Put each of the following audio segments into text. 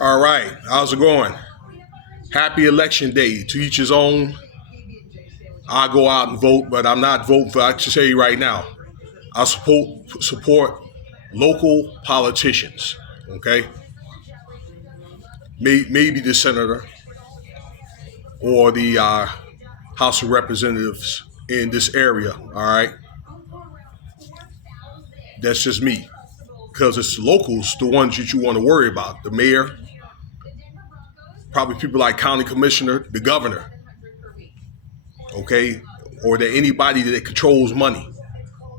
All right, how's it going? Happy election day. To each his own. I go out and vote, but I'm not voting for. I can tell you right now, I support local politicians. Okay, maybe the senator or the House of Representatives in this area. All right, that's just me because it's the locals, the ones that you want to worry about. The mayor, probably people like county commissioner, the governor. Okay, or that anybody that controls money.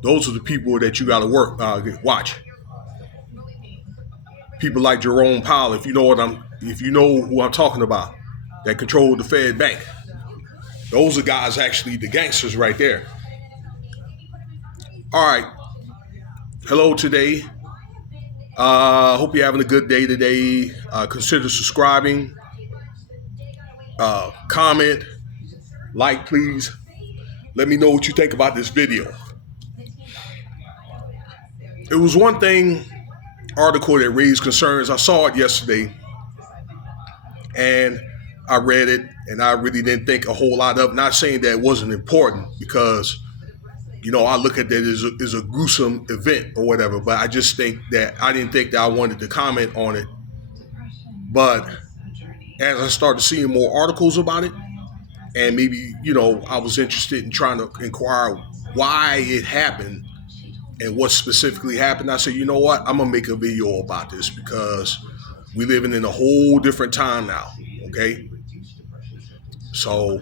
Those are the people that you got to watch. People like Jerome Powell, if you know who I'm talking about, that control the Fed bank. Those are guys actually the gangsters right there. All right. Hello today. Hope you're having a good day today. Consider subscribing. Comment, like, please. Let me know what you think about this video. It was one thing article that raised concerns. I saw it yesterday and I read it and I really didn't think a whole lot of it. Not saying that it wasn't important because, I look at that as a gruesome event or whatever, but I just think that I didn't think that I wanted to comment on it. But as I started seeing more articles about it, and maybe, I was interested in trying to inquire why it happened and what specifically happened. I said, you know what? I'm going to make a video about this because we're living in a whole different time now. Okay. So,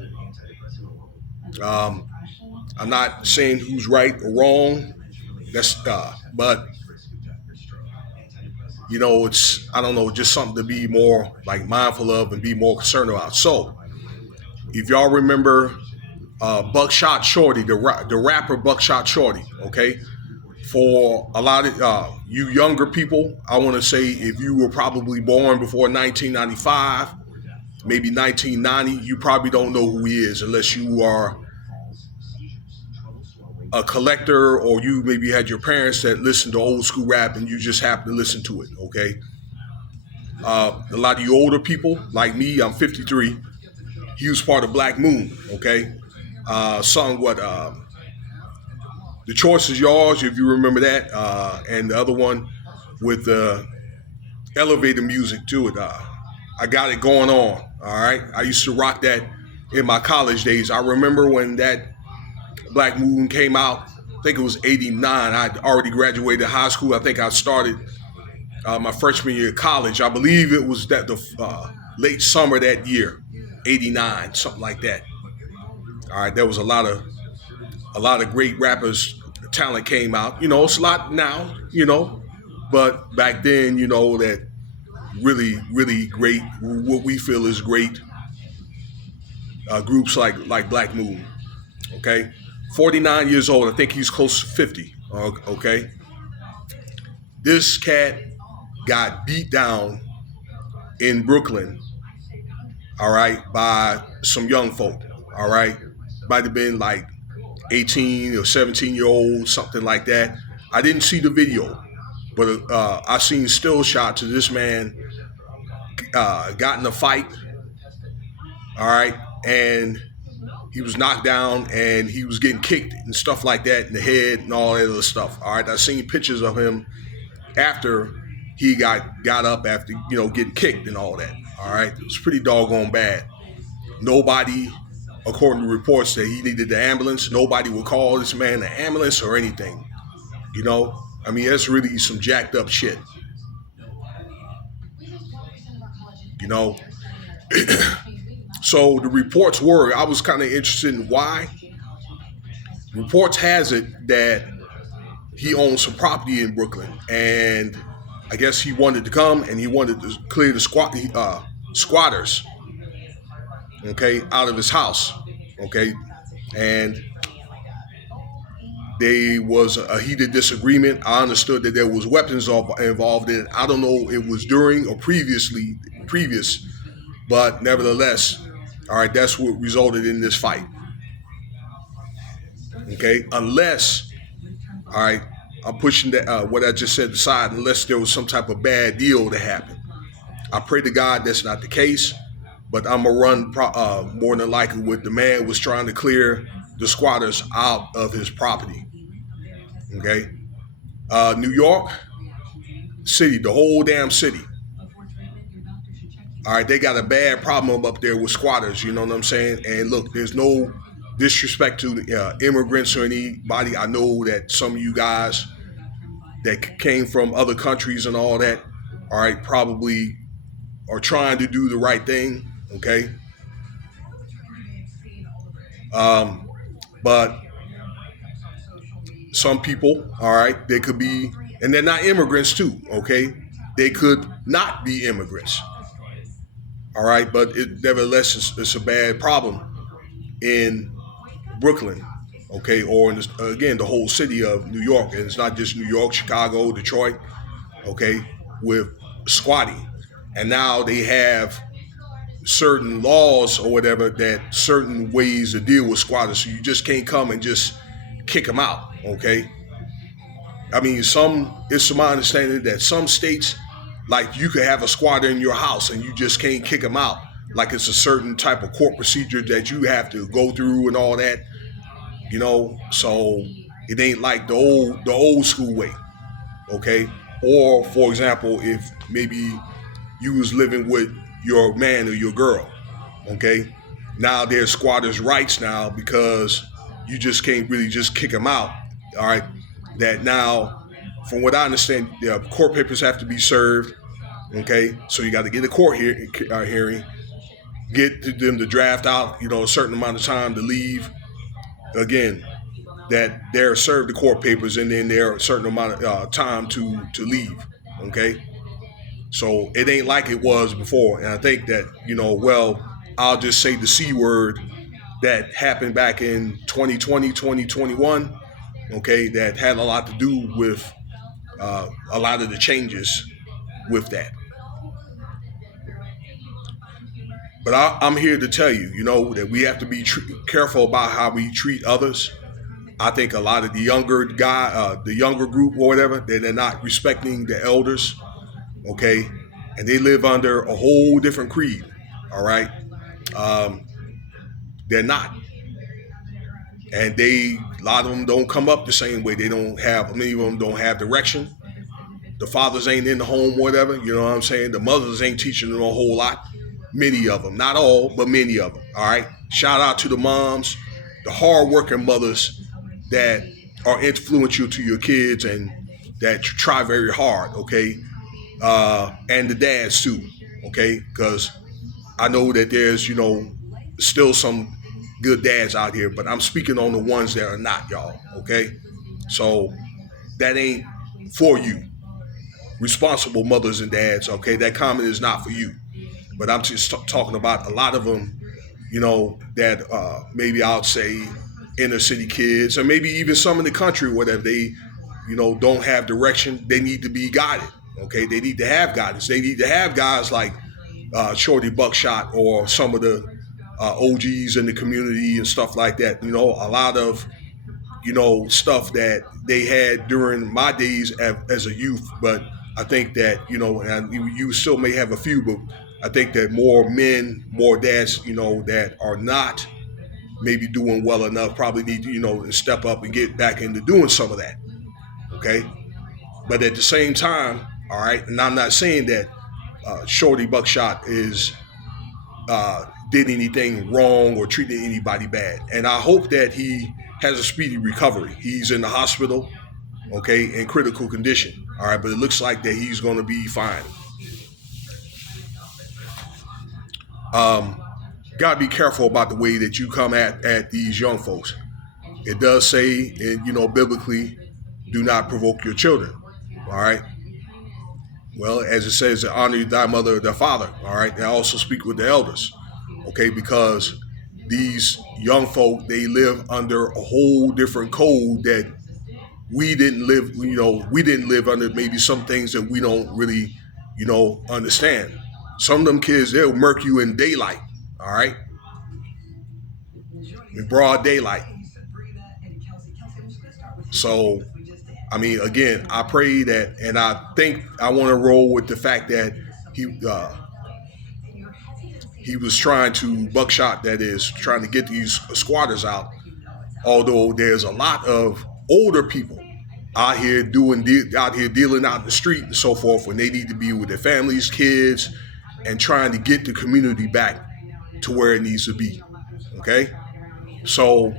I'm not saying who's right or wrong. But it's, I don't know, just something to be more like mindful of and be more concerned about. So, if y'all remember Buckshot Shorty, the rapper Buckshot Shorty, okay? For a lot of you younger people, I want to say if you were probably born before 1995, maybe 1990, you probably don't know who he is unless you are a collector or you maybe had your parents that listened to old school rap and you just happen to listen to it, okay? A lot of you older people, like me, I'm 53, he was part of Black Moon, okay? Sung what? The Choice is Yours, if you remember that. And the other one with the elevator music to it. I Got It Going On, all right? I used to rock that in my college days. I remember when that Black Moon came out, I think it was 89. I'd already graduated high school. I think I started my freshman year of college. I believe it was the late summer that year. 89, something like that. All right, there was a lot of great rappers, talent came out. It's a lot now, but back then, that really, really great, what we feel is great groups like Black Moon. Okay, 49 years old. I think he's close to 50. Okay, this cat got beat down in Brooklyn. All right, by some young folk. All right, might have been like 18 or 17-year-old, something like that. I didn't see the video, but I seen still shots of this man got in a fight. All right, and he was knocked down and he was getting kicked and stuff like that in the head and all that other stuff. All right, I seen pictures of him after he got up after getting kicked and all that. All right, it was pretty doggone bad. Nobody, according to reports, that he needed the ambulance. Nobody would call this man the ambulance or anything. I mean, that's really some jacked up shit. So the reports were, I was kind of interested in why. Reports has it that he owns some property in Brooklyn, and I guess he wanted to come and he wanted to clear the squatters, okay, out of his house, okay, and there was a heated disagreement. I understood that there was weapons involved in it. I don't know if it was during or previous, but nevertheless, all right, that's what resulted in this fight. Okay, unless, all right, I'm pushing that what I just said aside, unless there was some type of bad deal that happened. I pray to God that's not the case, but I'm gonna run more than likely with the man was trying to clear the squatters out of his property. Okay, New York City, the whole damn city. All right, they got a bad problem up there with squatters. You know what I'm saying? And look, there's no disrespect to immigrants or anybody. I know that some of you guys that came from other countries and all that, all right, probably are trying to do the right thing. Okay, um, but some people, all right, they could be, and they're not immigrants too. Okay, they could not be immigrants. All right, but nevertheless, it's a bad problem in Brooklyn, okay, or in again the whole city of New York, and it's not just New York, Chicago, Detroit, okay, with squatting, and now they have certain laws or whatever that certain ways to deal with squatters, so you just can't come and just kick them out, okay. I mean, it's my understanding that some states, like you could have a squatter in your house and you just can't kick them out. Like it's a certain type of court procedure that you have to go through and all that, you know. So it ain't like the old school way, okay. Or for example, if maybe you was living with your man or your girl, okay. Now there's squatters' rights now because you just can't really just kick them out. All right, that now, from what I understand, court papers have to be served. Okay, so you got to get a court hearing, get them to draft out, a certain amount of time to leave. Again, that they're served the court papers, and then there are a certain amount of time to leave. Okay, so it ain't like it was before, and I think that well, I'll just say the C word that happened back in 2020, 2021. Okay, that had a lot to do with a lot of the changes with that. But I'm here to tell you, that we have to be careful about how we treat others. I think a lot of the the younger group or whatever, they're not respecting the elders, okay, and they live under a whole different creed. All right, um, they're not, and a lot of them don't come up the same way. They don't have Many of them don't have direction. The fathers ain't in the home, whatever. You know what I'm saying? The mothers ain't teaching them a whole lot. Many of them, not all, but many of them. All right. Shout out to the moms, the hardworking mothers that are influential to your kids and that try very hard. Okay, and the dads too. Okay, because I know that there's still some good dads out here, but I'm speaking on the ones that are not, y'all. Okay, so that ain't for you. Responsible mothers and dads. Okay, that comment is not for you. But I'm just talking about a lot of them, that maybe I'll say inner city kids, or maybe even some in the country, whatever, they, don't have direction. They need to be guided. Okay, they need to have guidance. They need to have guys like Shorty Buckshot or some of the OGs in the community and stuff like that. A lot of stuff that they had during my days as a youth. But I think that and you still may have a few, but I think that more men, more dads, that are not maybe doing well enough probably need to, step up and get back into doing some of that. Okay. But at the same time, all right, and I'm not saying that Shorty Buckshot did anything wrong or treated anybody bad. And I hope that he has a speedy recovery. He's in the hospital, okay, in critical condition. All right, but it looks like that he's going to be fine. Got to be careful about the way that you come at these young folks. It does say, biblically, do not provoke your children. All right. Well, as it says, honor thy mother or thy father. All right. And also speak with the elders. Okay, because these young folk, they live under a whole different code that we didn't live. We didn't live under maybe some things that we don't really, understand. Some of them kids, they'll murk you in daylight. All right, in broad daylight. So, I again, I pray that, and I think I want to roll with the fact that he was trying to Buckshot, that is, trying to get these squatters out. Although there's a lot of older people out here dealing out in the street and so forth when they need to be with their families, kids, and trying to get the community back to where it needs to be. Okay, so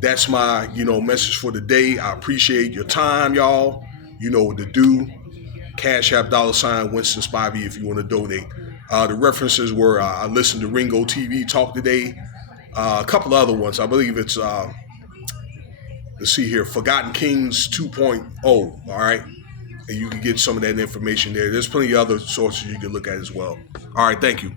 that's my message for the day. I appreciate your time, y'all. You know what to do. Cash App $ Winston Spivey if you want to donate. The references were I listened to Ringo TV talk today. A couple of other ones. I believe it's let's see here, Forgotten Kings 2.0. All right, and you can get some of that information there. There's plenty of other sources you can look at as well. All right, thank you.